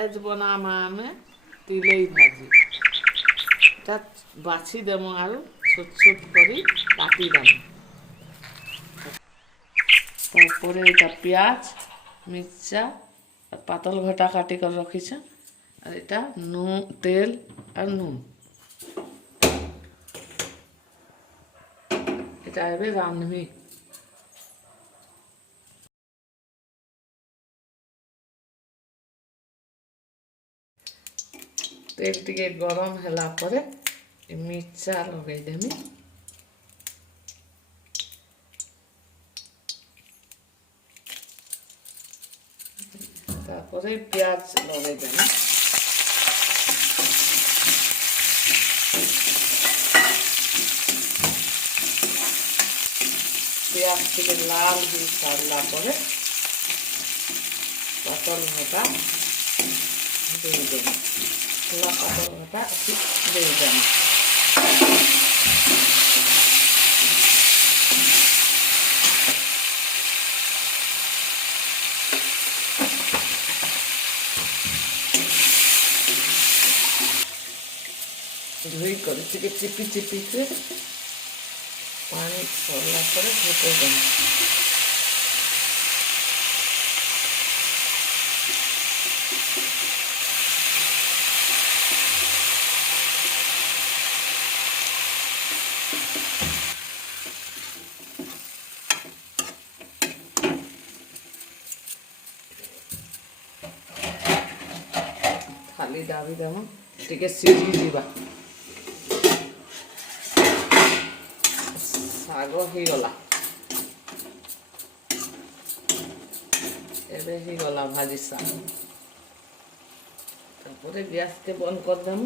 एज बनामा आमे तिलई भाजी এটা বাছি দেবো আর ছোট ছোট করে কাটি দেবো তারপরে এটা পেঁয়াজ মির্চা আর পাতল ঘটা কাটি করে রাখিছে আর এটা নুন তেল আর নুন এটা এবে রাঁধবি তেল টিকে গরম হেলা পরে মির্চা লগাই দেমি তারপরে পেঁয়াজ লগাই দেমি পেঁয়াজ থেকে লাল দিয়ে ছাড়লা পরে পটল ভাটা দিয়ে দেবো খোলা পটল ভাটা একটু দিয়ে দেবো ধুই করে থেকে চিপি চিপি করে পানি সরলা করে ঢেকে দেবো ଖାଲି ଦାବି ଦେବ ଟିକେ ସିଝି ଯିବା ଶାଗ ହେଇଗଲା ଏବେ ହେଇଗଲା ଭାଜି ଶାଗ ତାପରେ ଗ୍ୟାସকে ବନ୍ଦ କରିଦେବୁ